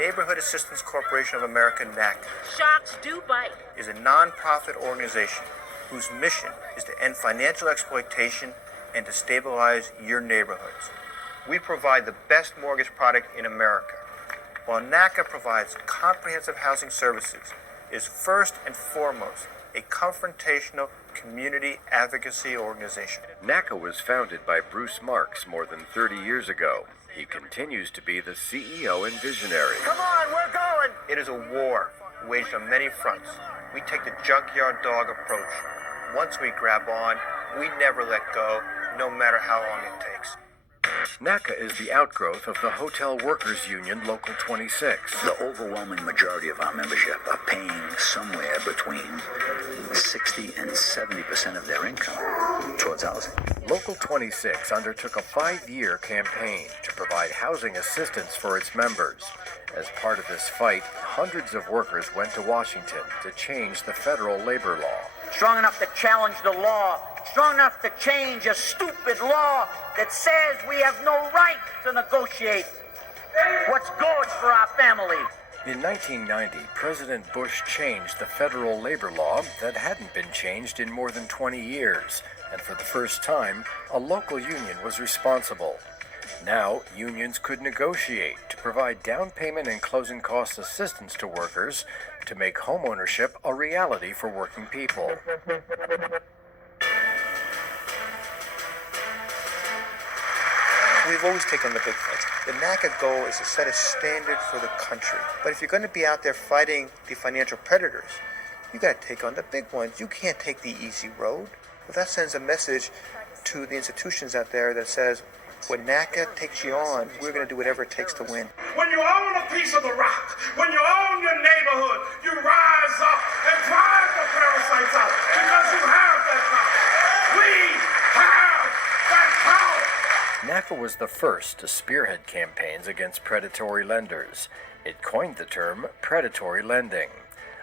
Neighborhood Assistance Corporation of America, NACA, Sharks do bite. is a non-profit organization whose mission is to end financial exploitation and to stabilize your neighborhoods. We provide the best mortgage product in America, while NACA provides comprehensive housing services. It is first and foremost a confrontational community advocacy organization. NACA was founded by Bruce Marks more than 30 years ago. He continues to be the CEO and visionary. Come on, we're going! It is a war waged on many fronts. We take the junkyard dog approach. Once we grab on, we never let go, no matter how long it takes. NACA is the outgrowth of the Hotel Workers Union Local 26. The overwhelming majority of our membership are paying somewhere between 60 and 70% of their income towards housing. Local 26 undertook a 5-year campaign to provide housing assistance for its members. As part of this fight, hundreds of workers went to Washington to change the federal labor law. Strong enough to challenge the law, strong enough to change a stupid law that says we have no right to negotiate what's good for our family. In 1990, President Bush changed the federal labor law that hadn't been changed in more than 20 years, and for the first time, a local union was responsible. Now, unions could negotiate to provide down payment and closing cost assistance to workers to make homeownership a reality for working people. We've always taken on the big fights. The NACA goal is to set a standard for the country. But if you're going to be out there fighting the financial predators, you got to take on the big ones. You can't take the easy road. Well, that sends a message to the institutions out there that says, when NACA takes you on, we're going to do whatever it takes to win. When you own a piece of the rock, when you own your neighborhood, you rise up and drive the parasites out because you have that power. We have that power. NACA was the first to spearhead campaigns against predatory lenders. It coined the term predatory lending.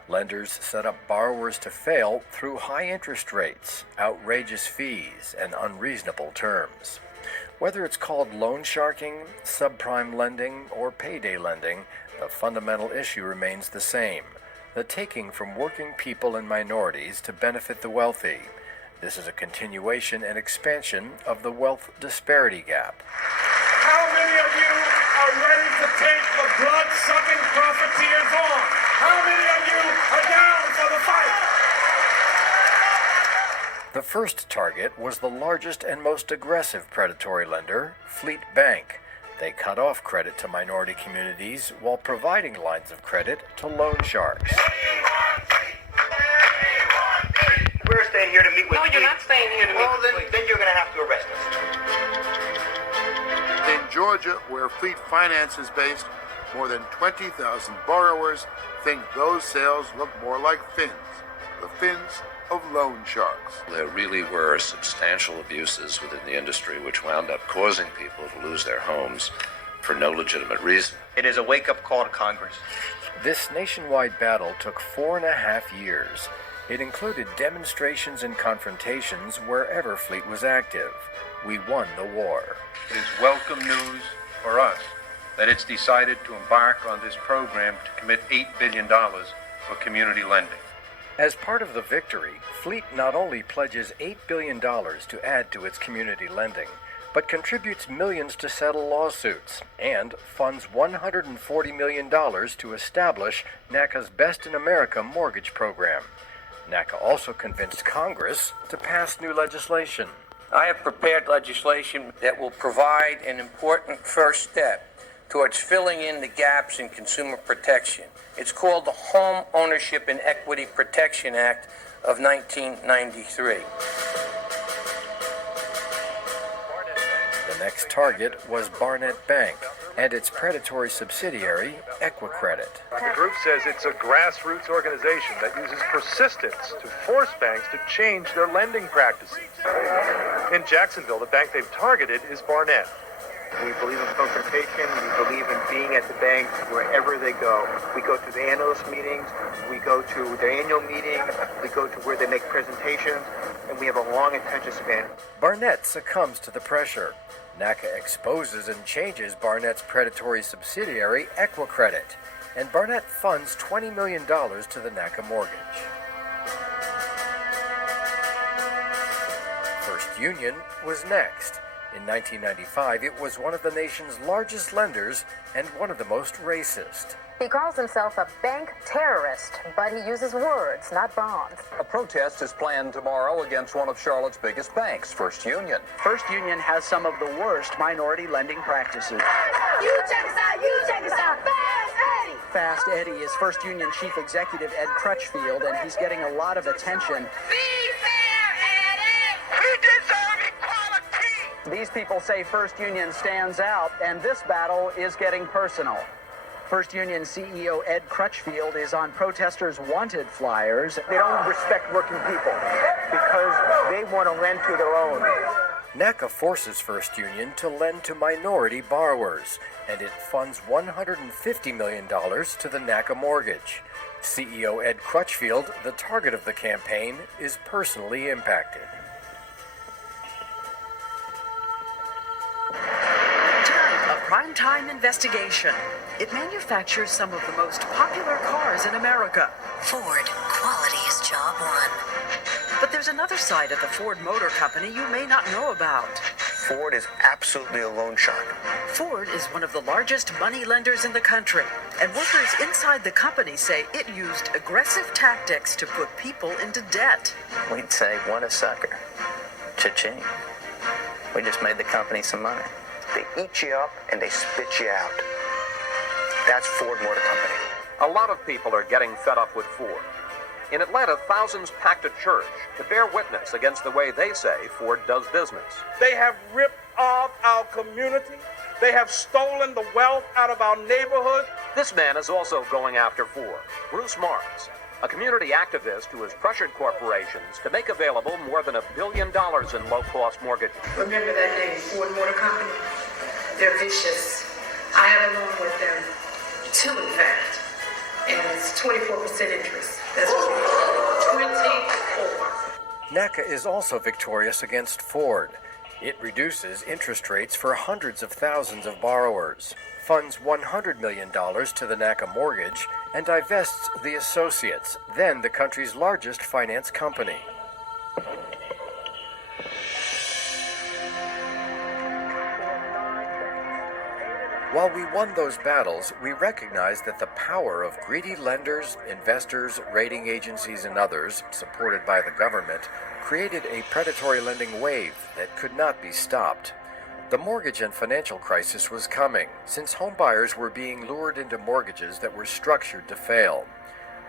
Lenders set up borrowers to fail through high interest rates, outrageous fees, and unreasonable terms. Whether it's called loan sharking, subprime lending, or payday lending, the fundamental issue remains the same: the taking from working people and minorities to benefit the wealthy. This is a continuation and expansion of the wealth disparity gap. How many of you are ready to take the blood-sucking profiteers on? How many of you are down for the fight? The first target was the largest and most aggressive predatory lender, Fleet Bank. They cut off credit to minority communities while providing lines of credit to loan sharks. We're staying here to meet with you. No, you're not staying here to meet Well, with then you're going to have to arrest us. In Georgia, where Fleet Finance is based, more than 20,000 borrowers think those sales look more like fins, the fins of loan sharks. There really were substantial abuses within the industry which wound up causing people to lose their homes for no legitimate reason. It is a wake-up call to Congress. This nationwide battle took 4.5 years. It included demonstrations and confrontations wherever Fleet was active. We won the war. It is welcome news for us that it's decided to embark on this program to commit $8 billion for community lending. As part of the victory, Fleet not only pledges $8 billion to add to its community lending, but contributes millions to settle lawsuits and funds $140 million to establish NACA's Best in America mortgage program. NACA also convinced Congress to pass new legislation. I have prepared legislation that will provide an important first step towards filling in the gaps in consumer protection. It's called the Home Ownership and Equity Protection Act of 1993. The next target was Barnett Bank and its predatory subsidiary, Equicredit. The group says it's a grassroots organization that uses persistence to force banks to change their lending practices. In Jacksonville, the bank they've targeted is Barnett. We believe in confrontation. We believe in being at the bank wherever they go. We go to the analyst meetings. We go to their annual meeting. We go to where they make presentations. And we have a long attention span. Barnett succumbs to the pressure. NACA exposes and changes Barnett's predatory subsidiary, Equicredit, and Barnett funds $20 million to the NACA mortgage. First Union was next. In 1995, it was one of the nation's largest lenders and one of the most racist. He calls himself a bank terrorist, but he uses words, not bonds. A protest is planned tomorrow against one of Charlotte's biggest banks, First Union. First Union has some of the worst minority lending practices. You check us out, you check us out. Fast Eddie! Fast Eddie is First Union Chief Executive Ed Crutchfield, and he's getting a lot of attention. Be fair, Eddie! We deserve equality! These people say First Union stands out, and this battle is getting personal. First Union CEO Ed Crutchfield is on protesters' wanted flyers. They don't respect working people because they want to lend to their own. NACA forces First Union to lend to minority borrowers, and it funds $150 million to the NACA mortgage. CEO Ed Crutchfield, the target of the campaign, is personally impacted. Tonight, a primetime investigation. It manufactures some of the most popular cars in America. Ford, quality is job one. But there's another side of the Ford Motor Company you may not know about. Ford is absolutely a loan shark. Ford is one of the largest money lenders in the country, and workers inside the company say it used aggressive tactics to put people into debt. We'd say, what a sucker. Cha-ching. We just made the company some money. They eat you up and they spit you out. That's Ford Motor Company. A lot of people are getting fed up with Ford. In Atlanta, thousands packed a church to bear witness against the way they say Ford does business. They have ripped off our community. They have stolen the wealth out of our neighborhood. This man is also going after Ford. Bruce Marks, a community activist who has pressured corporations to make available more than $1 billion in low-cost mortgages. Remember that name, Ford Motor Company? They're vicious. I have a loan with them. Two, in fact, and it's 24% interest. That's 24. NACA is also victorious against Ford. It reduces interest rates for hundreds of thousands of borrowers, funds $100 million to the NACA mortgage, and divests the associates, then the country's largest finance company. While we won those battles, we recognized that the power of greedy lenders, investors, rating agencies, and others, supported by the government, created a predatory lending wave that could not be stopped. The mortgage and financial crisis was coming, since homebuyers were being lured into mortgages that were structured to fail.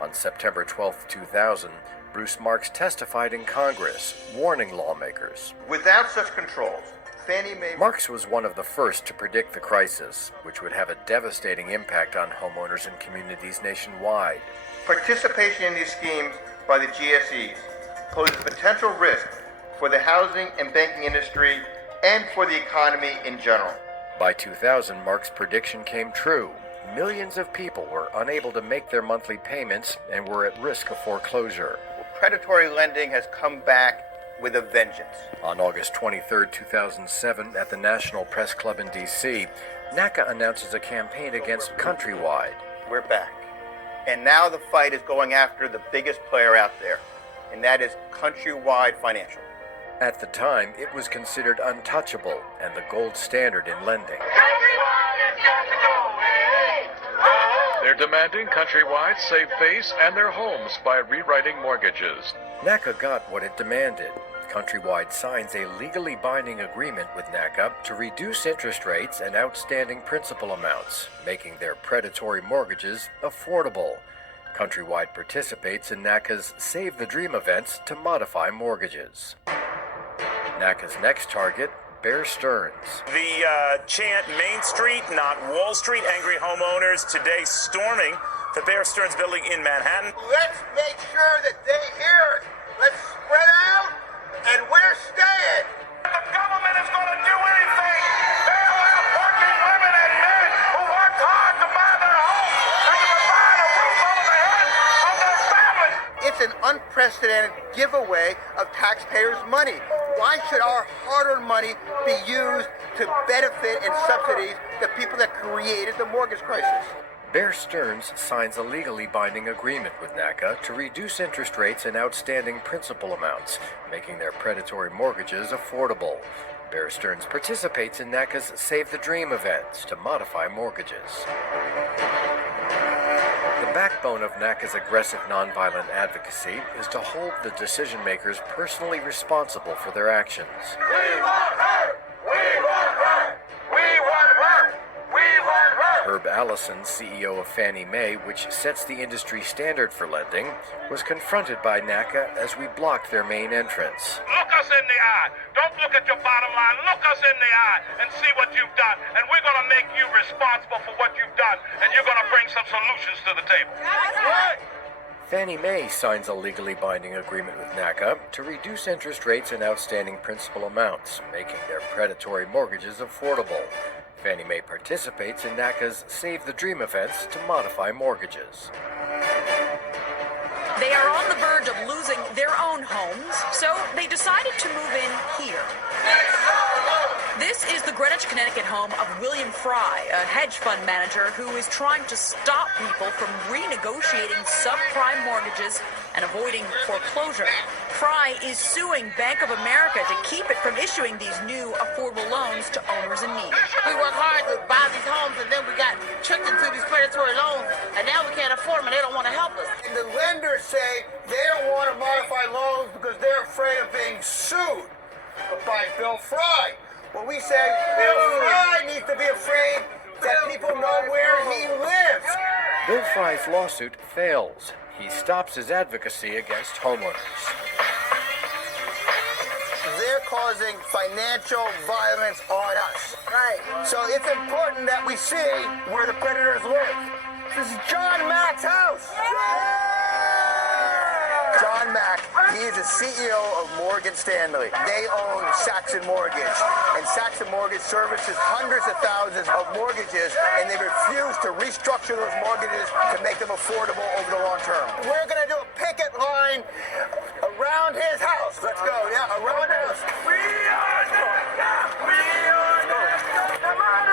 On September 12, 2000, Bruce Marks testified in Congress, warning lawmakers. Without such controls, Fannie Mae... Marks was one of the first to predict the crisis, which would have a devastating impact on homeowners and communities nationwide. Participation in these schemes by the GSEs poses potential risk for the housing and banking industry and for the economy in general. By 2000, Marks' prediction came true. Millions of people were unable to make their monthly payments and were at risk of foreclosure. Predatory lending has come back with a vengeance. On August 23, 2007, at the National Press Club in D.C., NACA announces a campaign against Countrywide. We're back. And now the fight is going after the biggest player out there, and that is Countrywide Financial. At the time, it was considered untouchable and the gold standard in lending. They're demanding Countrywide save face and their homes by rewriting mortgages. NACA got what it demanded. Countrywide signs a legally binding agreement with NACA to reduce interest rates and outstanding principal amounts, making their predatory mortgages affordable. Countrywide participates in NACA's Save the Dream events to modify mortgages. NACA's next target, Bear Stearns. The chant Main Street, not Wall Street. Angry homeowners today storming the Bear Stearns building in Manhattan. Let's make sure that they hear us. Let's spread out, and we're staying. The government is going to do anything. Bail out working women and men who worked hard to buy their homes and to provide a roof over the head of their families. It's an unprecedented giveaway of taxpayers' money. Why should our hard-earned money be used to benefit and subsidize the people that created the mortgage crisis? Bear Stearns signs a legally binding agreement with NACA to reduce interest rates and outstanding principal amounts, making their predatory mortgages affordable. Bear Stearns participates in NACA's Save the Dream events to modify mortgages. The backbone of NACA's aggressive nonviolent advocacy is to hold the decision makers personally responsible for their actions. We want her! We want her! We want her! We want her! Herb Allison, CEO of Fannie Mae, which sets the industry standard for lending, was confronted by NACA as we blocked their main entrance. Look us in the eye. Don't look at your bottom line. Look us in the eye and see what you've done. And we're going to make you responsible for what you've done. And you're going to bring some solutions to the table. Right. Fannie Mae signs a legally binding agreement with NACA to reduce interest rates and outstanding principal amounts, making their predatory mortgages affordable. Fannie Mae participates in NACA's Save the Dream events to modify mortgages. They are on the verge of losing their own homes, so they decided to move in here. This is the Greenwich, Connecticut home of William Fry, a hedge fund manager who is trying to stop people from renegotiating subprime mortgages and avoiding foreclosure. Fry is suing Bank of America to keep it from issuing these new affordable loans to owners in need. We work hard to buy these homes, and then we got tricked into these predatory loans, and now we can't afford them, and they don't want to help us. And the lenders say they don't want to modify loans because they're afraid of being sued by Bill Fry. Well, we say Bill Fry needs to be afraid that people know where he lives. Bill Fry's lawsuit fails. He stops his advocacy against homeowners. They're causing financial violence on us. Right. So it's important that we see where the predators live. This is John Mack's house. John Mack, he is the CEO of Morgan Stanley. They own Saxon Mortgage, and Saxon Mortgage services hundreds of thousands of mortgages, and they refuse to restructure those mortgages to make them affordable over the long term. We're going to do a picket line around his house. Let's go, yeah, around the house. We are NACA! We are NACA! Come on,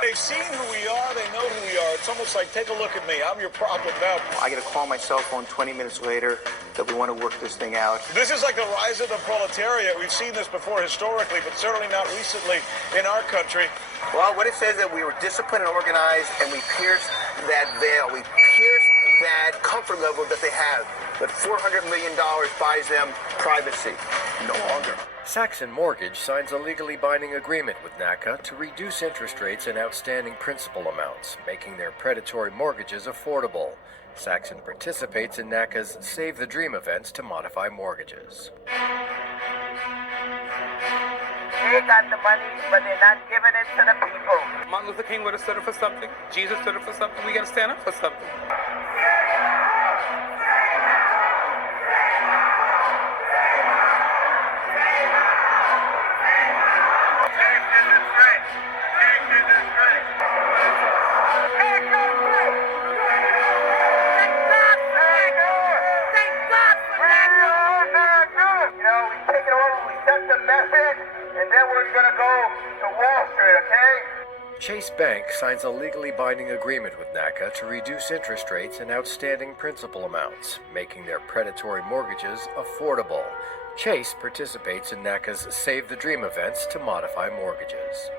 They've seen who we are. They know who we are. It's almost like, take a look at me. I'm your problem now. I get a call on my cell phone 20 minutes later that we want to work this thing out. This is like the rise of the proletariat. We've seen this before historically, but certainly not recently in our country. Well, what it says is that we were disciplined and organized, and we pierced that veil. We pierced that comfort level that they have. But $400 million buys them privacy. No longer. Saxon Mortgage signs a legally binding agreement with NACA to reduce interest rates and outstanding principal amounts, making their predatory mortgages affordable. Saxon participates in NACA's Save the Dream events to modify mortgages. They got the money, but they're not giving it to the people. Martin Luther King would have stood up for something. Jesus stood up for something. We got to stand up for something. Chase Bank signs a legally binding agreement with NACA to reduce interest rates and outstanding principal amounts, making their predatory mortgages affordable. Chase participates in NACA's Save the Dream events to modify mortgages.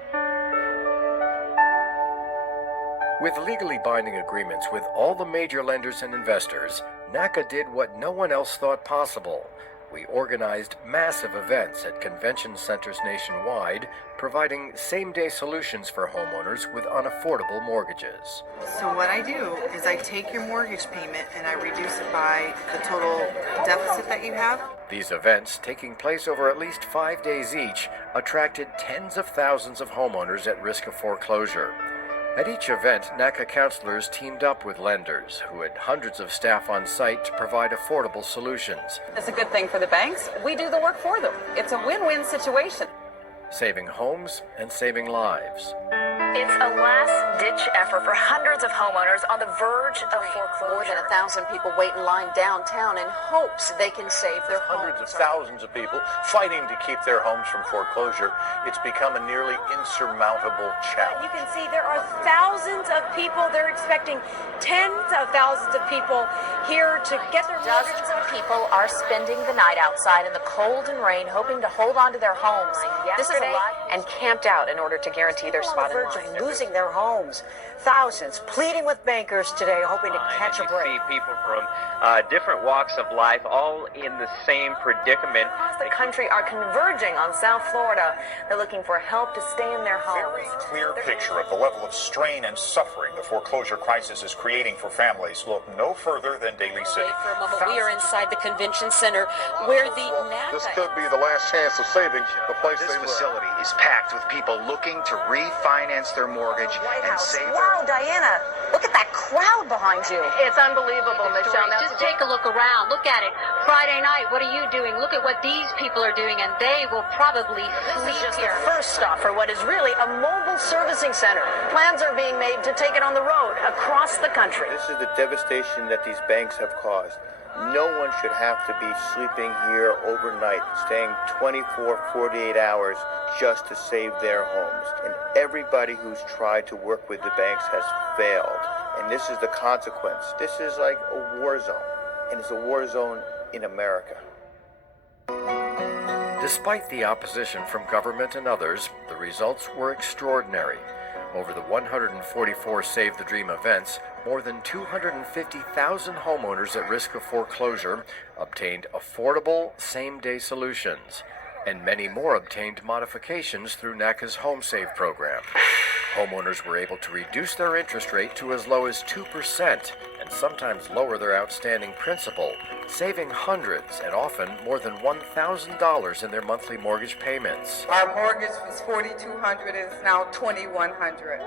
With legally binding agreements with all the major lenders and investors, NACA did what no one else thought possible. We organized massive events at convention centers nationwide, providing same-day solutions for homeowners with unaffordable mortgages. So what I do is I take your mortgage payment and I reduce it by the total deficit that you have. These events, taking place over at least 5 days each, attracted tens of thousands of homeowners at risk of foreclosure. At each event, NACA counselors teamed up with lenders who had hundreds of staff on site to provide affordable solutions. It's a good thing for the banks. We do the work for them. It's a win-win situation. Saving homes and saving lives. It's a last-ditch effort for hundreds of homeowners on the verge of foreclosure. More than 1,000 people wait in line downtown in hopes they can save their homes. Hundreds of thousands of people fighting to keep their homes from foreclosure. It's become a nearly insurmountable challenge. You can see there are thousands of people. They're expecting tens of thousands of people here to get their mortgages. Dozens of people are spending the night outside in the cold and rain, hoping to hold on to their homes. This is a lot, and camped out in order to guarantee their spot in line. Losing their homes. Thousands pleading with bankers today, hoping to catch a break. You see people from different walks of life, all in the same predicament. Across the country are converging on South Florida. They're looking for help to stay in their homes. Very clear picture of the level of strain and suffering the foreclosure crisis is creating for families. Look no further than Daly City. For a moment, we are inside the convention center where the NACA... This could be the last chance of saving the place This they live. facility is packed with people looking to refinance their mortgage and save their... Wow, Diana, look at that crowd behind you. It's unbelievable, Michelle. Now, Just take a look around. Look at it. Friday night, what are you doing? Look at what these people are doing, and they will probably this is sleep just here. the first stop for what is really a mobile servicing center. Plans are being made to take it on the road across the country. This is the devastation that these banks have caused. No one should have to be sleeping here overnight, staying 24, 48 hours just to save their homes. And everybody who's tried to work with the banks has failed. And this is the consequence. This is like a war zone. And it's a war zone in America. Despite the opposition from government and others, the results were extraordinary. Over the 144 Save the Dream events, more than 250,000 homeowners at risk of foreclosure obtained affordable same-day solutions, and many more obtained modifications through NACA's Home Save program. Homeowners were able to reduce their interest rate to as low as 2% and sometimes lower their outstanding principal, saving hundreds and often more than $1,000 in their monthly mortgage payments. Our mortgage was $4,200 and it's now $2,100,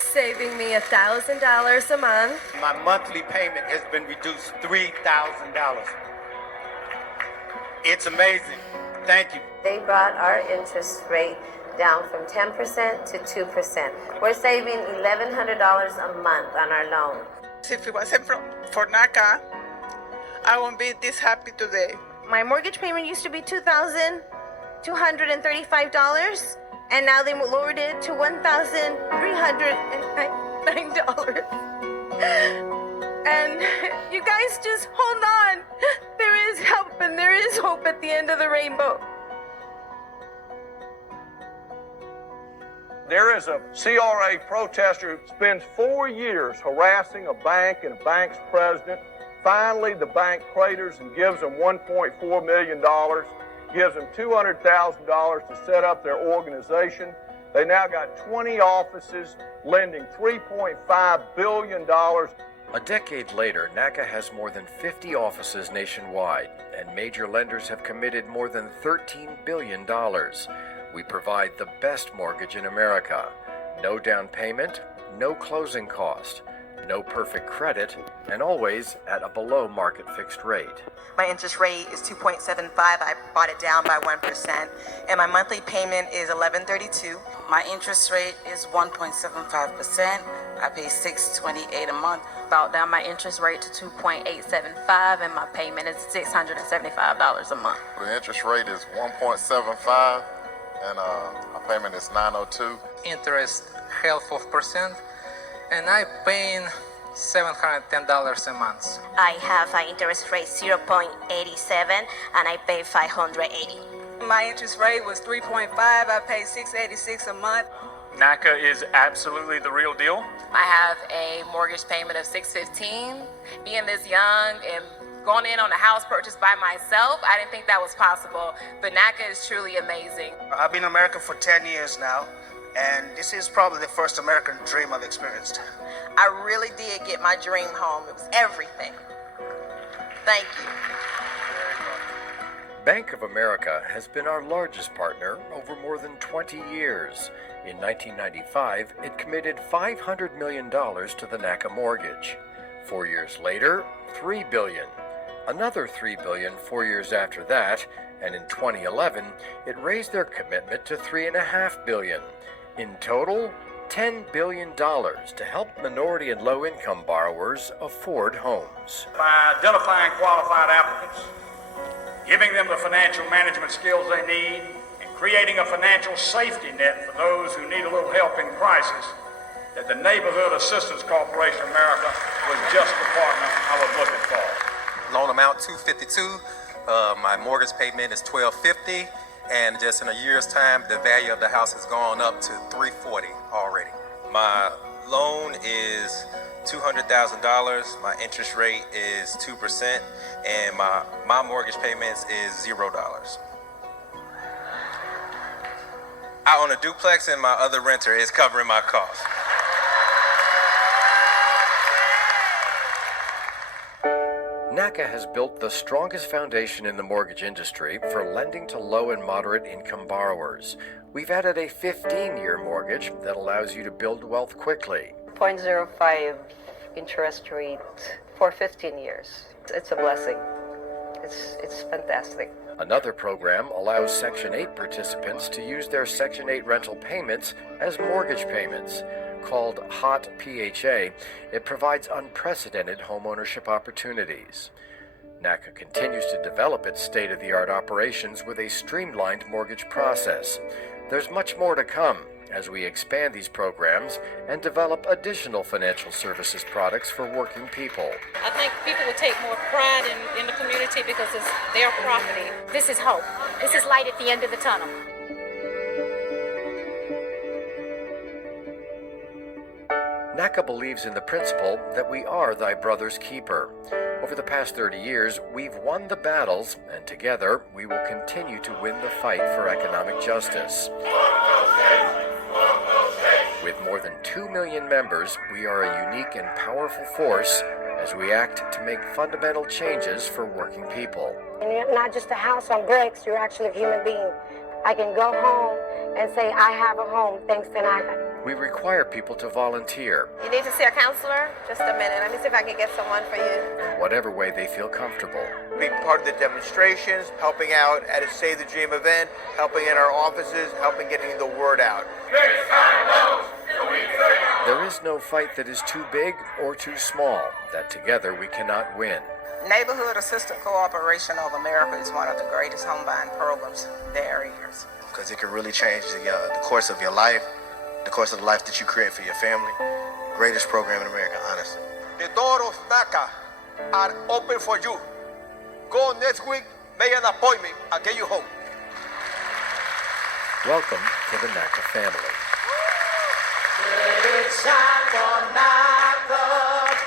saving me $1,000 a month. My monthly payment has been reduced $3,000. It's amazing. Thank you. They brought our interest rate down from 10% to 2%. We're saving $1,100 a month on our loan. If it wasn't for NACA, I wouldn't be this happy today. My mortgage payment used to be $2,235, and now they lowered it to $1,309. And you guys just hold on. There is help and there is hope at the end of the rainbow. There is a CRA protester who spends 4 years harassing a bank and a bank's president. Finally, the bank craters and gives them $1.4 million, gives them $200,000 to set up their organization. They now got 20 offices, lending $3.5 billion. A decade later, NACA has more than 50 offices nationwide, and major lenders have committed more than $13 billion. We provide the best mortgage in America. No down payment, no closing cost, no perfect credit, and always at a below market fixed rate. My interest rate is 2.75. I brought it down by 1%, and my monthly payment is $11.32. My interest rate is 1.75%. I pay $6.28 a month. Brought down my interest rate to 2.875, and my payment is $675 a month. The interest rate is 1.75, and my payment is $902. Interest 0.5%, and I paying $710 a month. I have an interest rate 0.87, and I pay $580. My interest rate was 3.5. I pay $686 a month. NACA is absolutely the real deal. I have a mortgage payment of $615. Being this young and going in on a house purchase by myself, I didn't think that was possible, but NACA is truly amazing. I've been in America for 10 years now, and this is probably the first American dream I've experienced. I really did get my dream home. It was everything. Thank you. Bank of America has been our largest partner over more than 20 years. In 1995, it committed $500 million to the NACA mortgage. 4 years later, $3 billion. Another $3 billion 4 years after that, and in 2011, it raised their commitment to $3.5 billion. In total, $10 billion to help minority and low-income borrowers afford homes. By identifying qualified applicants, giving them the financial management skills they need, and creating a financial safety net for those who need a little help in crisis, that the Neighborhood Assistance Corporation of America was just the partner I was looking for. Loan amount $252. My mortgage payment is $1,250, and just in a year's time, the value of the house has gone up to $340 already. My loan is $200,000. My interest rate is 2%, and my mortgage payments is $0. I own a duplex, and my other renter is covering my costs. NACA has built the strongest foundation in the mortgage industry for lending to low and moderate income borrowers. We've added a 15-year mortgage that allows you to build wealth quickly. 0.05 interest rate for 15 years. It's a blessing. It's fantastic. Another program allows Section 8 participants to use their Section 8 rental payments as mortgage payments. Called HOT PHA, it provides unprecedented homeownership opportunities. NACA continues to develop its state-of-the-art operations with a streamlined mortgage process. There's much more to come as we expand these programs and develop additional financial services products for working people. I think people will take more pride in the community because it's their property. This is hope. This is light at the end of the tunnel. NACA believes in the principle that we are thy brother's keeper. Over the past 30 years, we've won the battles, and together we will continue to win the fight for economic justice. With more than 2 million members, we are a unique and powerful force as we act to make fundamental changes for working people. And you're not just a house on bricks, you're actually a human being. I can go home and say, I have a home thanks to NACA. We require people to volunteer. You need to see a counselor? Just a minute. Let me see if I can get someone for you. In whatever way they feel comfortable. Be part of the demonstrations, helping out at a Save the Dream event, helping in our offices, helping getting the word out. There is no fight that is too big or too small, that together we cannot win. Neighborhood Assistance Corporation of America is one of the greatest home buying programs there is. Because it can really change the course of your life, the course of the life that you create for your family. Greatest program in America, honestly. The doors of NACA are open for you. Go next week, make an appointment, I'll get you home. Welcome to the NACA family. It's time for NACA.